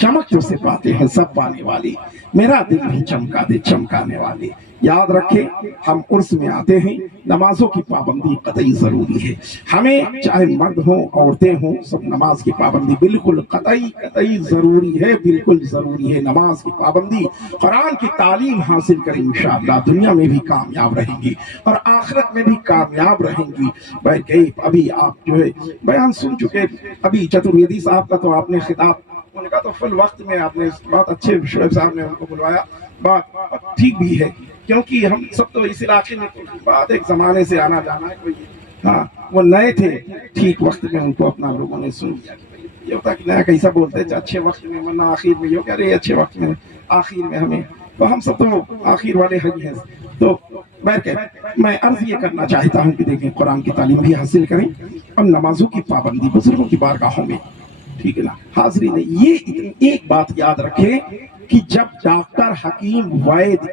चमक जो से पाते हैं सब पाने वाले, मेरा दिल भी चमका दे चमकाने वाले। याद रखें, हम उर्स में आते हैं, नमाजों की पाबंदी कतई जरूरी है। हमें चाहे मर्द हो औरतें हो, सब नमाज की पाबंदी बिल्कुल कतई जरूरी है, बिल्कुल जरूरी है नमाज की पाबंदी। कुरान की तालीम हासिल करें, इंशाअल्लाह दुनिया में भी कामयाब रहेंगी और आखिरत में भी कामयाब रहेंगी। भाई अभी आप जो है बयान सुन चुके, अभी चतुर्वेदी साहब का तो आपने खिताब, उनका तो फुल वक्त में आपने बहुत अच्छे शुएब साहब ने उनको बुलवाया, बात ठीक भी है, क्योंकि हम सब तो इस इलाके में तो बात एक जमाने से आना जाना है, कोई हाँ वो नए थे, ठीक वक्त में उनको अपना लोगों ने सुन लिया। ये होता कि नया कैसा बोलते हैं अच्छे वक्त में, वरना आखिर में, ये कह रहे अच्छे वक्त में आखिर में हमें, तो हम सब तो आखिर वाले ही हैं। तो मैं अर्ज ये करना चाहता हूँ कि देखें, कुरान की तालीम भी हासिल करें और नमाजों की पाबंदी बुजुर्गों की बारगाहों में, ठीक है ना, हाजिरी नहीं। ये इतनी एक बात याद रखें कि जब डॉक्टर, हकीम, वैद,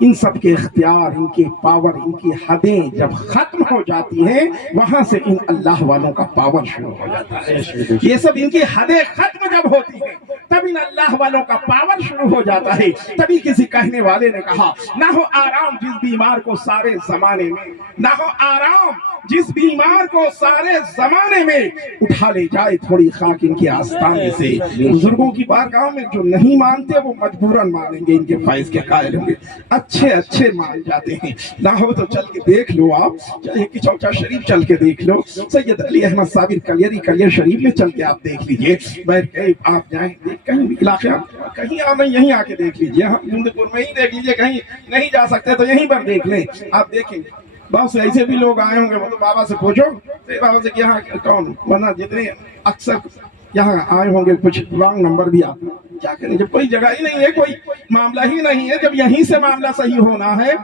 इन सब के इख्तियार, इनके पावर, इनकी हदें जब खत्म हो जाती हैं, वहां से इन अल्लाह वालों का पावर शुरू हो जाता है। ये सब इनकी हदें खत्म जब होती हैं, तब इन अल्लाह वालों का पावर शुरू हो जाता है। तभी किसी कहने वाले ने कहा, ना हो आराम जिस बीमार को सारे जमाने में, ना हो आराम जिस बीमार को सारे जमाने में, उठा ले जाए थोड़ी खाक इनके आस्थाने से। बुजुर्गों की बारगाह में जो नहीं मानते वो मजबूरन मानेंगे, इनके फैज के कायल होंगे, अच्छे मान जाते हैं। ना हो तो चल के देख लो, आप चाहे कि चौचा शरीफ चल के देख लो, सैयद अली अहमद साबिर कलियर शरीफ में चल के आप देख लीजिए। बैठ के आप जाए कहीं इलाके, कहीं आप नहीं, यहीं आके देख लीजिए, हम हिंदुपुर में ही देख लीजिए, कहीं नहीं जा सकते तो यहीं पर देख लें, आप देखेंगे बहुत से ऐसे भी लोग आए होंगे। वो तो बाबा से पूछो, बाबा से यहाँ कौन, वरना जितने अक्सर यहाँ आए होंगे कुछ रॉन्ग नंबर भी आते, क्या करें जब कोई जगह ही नहीं है, कोई मामला ही नहीं है। जब यहीं से मामला सही होना है,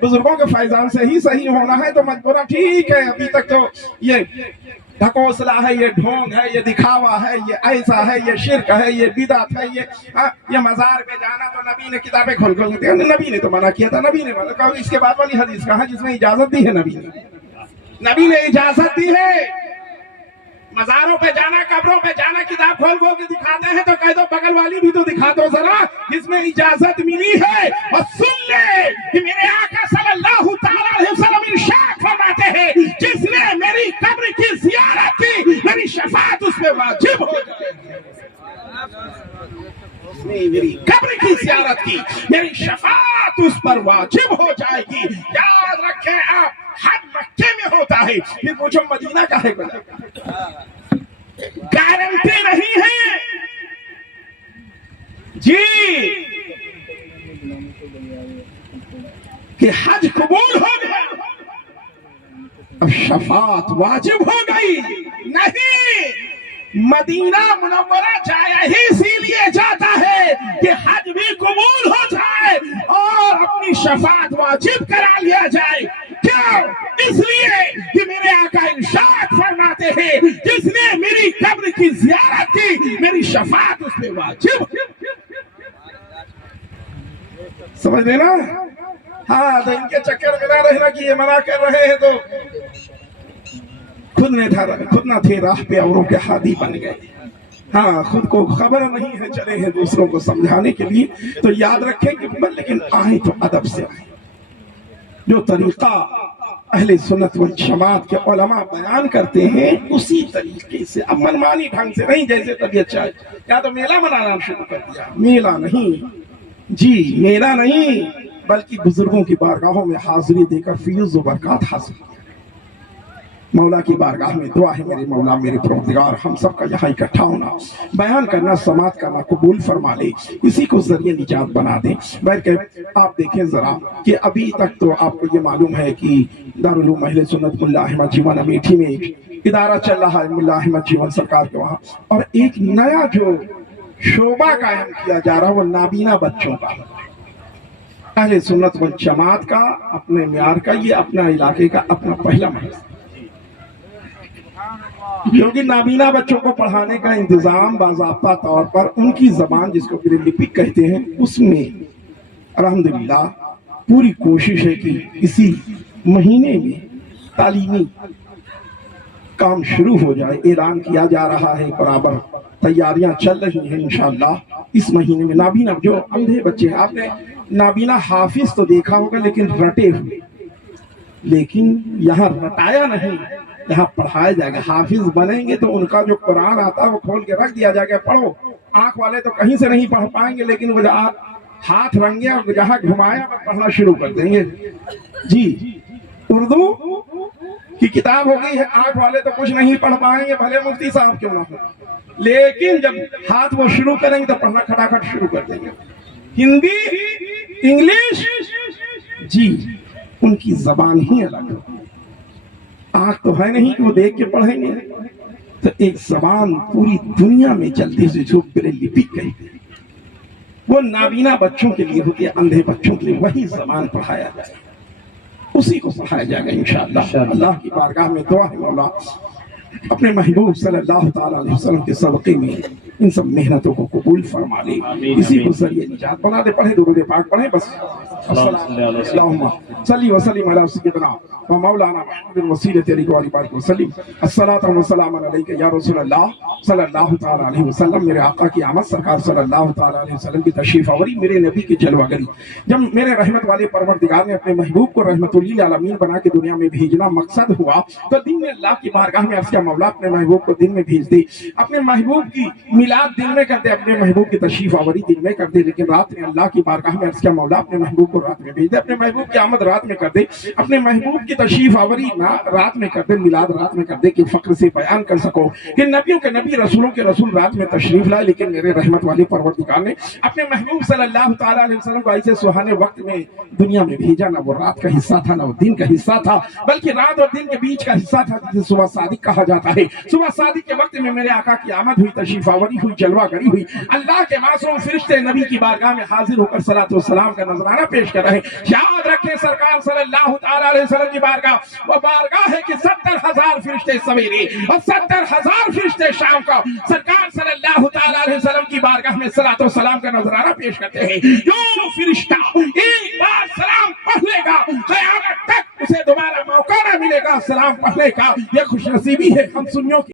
बुजुर्गों के फैजान से ही सही होना है, तो मजबूरा ठीक है। अभी तक तो ये ढकोसला है, ये ढोंग है, ये दिखावा है, ये ऐसा है, ये शिरक है, ये बिदअत है, ये मजार पे जाना तो नबी ने किताबें खोल दी, नबी ने तो मना किया था, नबी ने मना कहा। इसके बाद वाली हदीस कहा जिसमें इजाजत दी है, नबी ने इजाजत दी है। मजारों पे जाना, कब्रों पे जाना, किताब खोल के दिखाते हैं तो कह दो बगल वाली भी तो दिखा दो जरा, जिसमें इजाजत मिली है। और सुन ले कि मेरे आका सल्लल्लाहु अलैहि वसल्लम इरशाद फरमाते हैं, जिसने मेरी कब्र की ज़ियारत की, मेरी शफाअत उस पे वाजिब हो जाएगी। उसने मेरी कब्र की ज़ियारत की, मेरी शफाअत उस पर वाजिब हो जाएगी। याद रखें आप, हज मक्के में होता है, फिर पूछो मदीना का है, गारंटी नहीं है जी कि हज कबूल हो गया, अब शफाअत वाजिब हो गई। नहीं, मदीना मुनव्वरा जाया ही इसीलिए जाता है कि हज भी कबूल हो जाए और अपनी शफाअत वाजिब करा लिया जाए। क्यों? इसलिए कि मेरे आका इरशाद फरमाते हैं, जिसने मेरी कब्र की ज़ियारत की, मेरी शफाअत उस पे वाजिब। समझ लेना। हाँ, तो इनके चक्कर में ना रहना कि ये मना कर रहे हैं तो खुद ना थे राह पे, औरों के हादी बन गए। हाँ, खुद को खबर नहीं है, चले हैं दूसरों को समझाने के लिए। तो याद रखें कि लेकिन आए तो अदब से आए, जो तरीका अहले सुन्नत वल जमात के उलमा बयान करते हैं उसी तरीके से, अब मनमानी ढंग से नहीं, जैसे तबीयत चाहे। या तो मेला मनाना शुरू कर दिया, मेला नहीं जी, मेला नहीं, बल्कि बुजुर्गों की बारगाहों में हाजिरी देकर फीज़ व बरकत हासिल। मौला की बारगाह में दुआ है, मेरे मौला, मेरे परवरदिगार, हम सब का यहाँ इकट्ठा होना, बयान करना, समात करना कबूल फरमा ले, इसी को जरिए निजात बना दे। बैठ के आप देखें जरा कि अभी तक तो आपको ये मालूम है कि दारुल उलूम अहले सुन्नत मुल्ला अहमद जीवन अमेठी में एक इदारा चल रहा है, मुल्ला अहमद जीवन सरकार के वहाँ, और एक नया जो शोबा कायम किया जा रहा है वो नाबीना बच्चों का, अहले सुन्नत वल जमात का, अपने म्यार का, ये अपना इलाके का अपना पहला मदरसा, क्योंकि नाबीना बच्चों को पढ़ाने का इंतजाम बाज़ाब्ता तौर पर उनकी जबान, जिसको लिपिक कहते हैं, उसमें अल्हम्दुलिल्लाह पूरी कोशिश है कि इसी महीने में तालीमी काम शुरू हो जाए। ऐलान किया जा रहा है, बराबर तैयारियां चल रही हैं इंशाअल्लाह इस महीने में। नाबीना जो अंधे बच्चे हैं, आपने नाबीना हाफिज तो देखा होगा लेकिन रटे हुए, लेकिन यहाँ रटाया नहीं, यहाँ पढ़ाया जाएगा। हाफिज बनेंगे तो उनका जो कुरान आता है वो खोल के रख दिया जाएगा, पढ़ो। आंख वाले तो कहीं से नहीं पढ़ पाएंगे, लेकिन वो हाथ रंगे और जहाँ घुमाया पढ़ना शुरू कर देंगे। जी, उर्दू की किताब हो गई है, आंख वाले तो कुछ नहीं पढ़ पाएंगे, भले मुफ्ती साहब क्यों ना हो, लेकिन जब हाथ वो शुरू करेंगे तो पढ़ना खटाखट शुरू कर देंगे। हिंदी, इंग्लिश, जी, उनकी जबान ही अलग है। आंख तो है नहीं कि वो देख के पढ़ेंगे, तो एक जबान पूरी दुनिया में चलती है जो ब्रेल लिपि कहते हैं, वो नाबीना बच्चों के लिए होती है, अंधे बच्चों के लिए वही जबान पढ़ाया जाए, उसी को पढ़ाया जाएगा इंशाअल्लाह। अल्लाह की बारगाह में दुआ है, मौला अपने महबूब सल्लल्लाहु ताला अलैहि वसल्लम के सदक़े में इन सब मेहनतों को कबूल फरमा ले, इसी को जरिए निजात बना दे। पढ़े दुरूद पाक पढ़े बस। अल्लाहुम्मा सल्ली व सल्लिम अला सय्यिदिना व मौलाना मुहम्मद वसीलत अली व बारिक व सल्लिम अस्सलातु व सलाम अलैका या रसूलल्लाह सल्लल्लाहु ताला अलैहि वसल्लम। मेरे आका की आमद, सरकार सल्लल्लाहु ताला अलैहि वसल्लम की तशरीफ आवरी, मेरे नबी की जलवागरी। जब मेरे रहमत वाले परवरदिगार ने अपने महबूब को रहमतुल्लिल आलमीन बना के दुनिया में भेजना मकसद हुआ, तो दिन में अल्लाह की बारगाह में अर्ज़ किया, मौला अपने महबूब को दिन में भेज दे, अपने महबूब की मिलाद दिन में कर दे, अपने महबूब की तशरीफ आवरी दिन में कर दे, लेकिन रात में अल्लाह की बारगाह में अर्ज़ किया, मौला अपने महबूब को रात में भेज दे, अपने महबूब की आमद रात में कर दे, अपने महबूब की तशरीफ आवरी रात में कर दे, मिलाद रात में कर दे, कि फख्र से बयान कर सको कि नबियों के नबी रसूलों के रसूल रात में तशरीफ लाए। लेकिन मेरे रहमत वाले परवरदिगार ने अपने महबूब सल्लल्लाहु ताला अलैहि वसल्लम को ऐसे सुहाने वक्त में दुनिया में भेजा, ना वो रात का हिस्सा था, ना वो दिन का हिस्सा था, बल्कि रात और दिन के बीच का हिस्सा था, जिसे सुबह सादिक कहा जाता है। सुबह सादिक के वक्त में मेरे आका की आमद हुई, तशरीफ आवरी हुई, जलवागरी हुई। अल्लाह के मासूम फरिश्ते नबी की बारगाह में हाजिर होकर सलातो सलाम का नजराना पेश कर रहे। याद रखें, सरकार सल्लल्लाहु ताला अलैहि वसल्लम की बारगाह वो बारगाह है कि 70,000 फरिश्ते सवेरे और 70,000 फरिश्ते शाम को सरकार सल्लल्लाहु ताला अलैहि वसल्लम की बारगाह में सलातो सलाम का नजराना पेश करते हैं। जो फरिश्ता एक बार सलाम पढ़ लेगा, क़यामत तक उसे दोबारा मौका न मिलेगा सलाम पढ़ने का। यह खुशनसीबी है हम सुन्नियों की।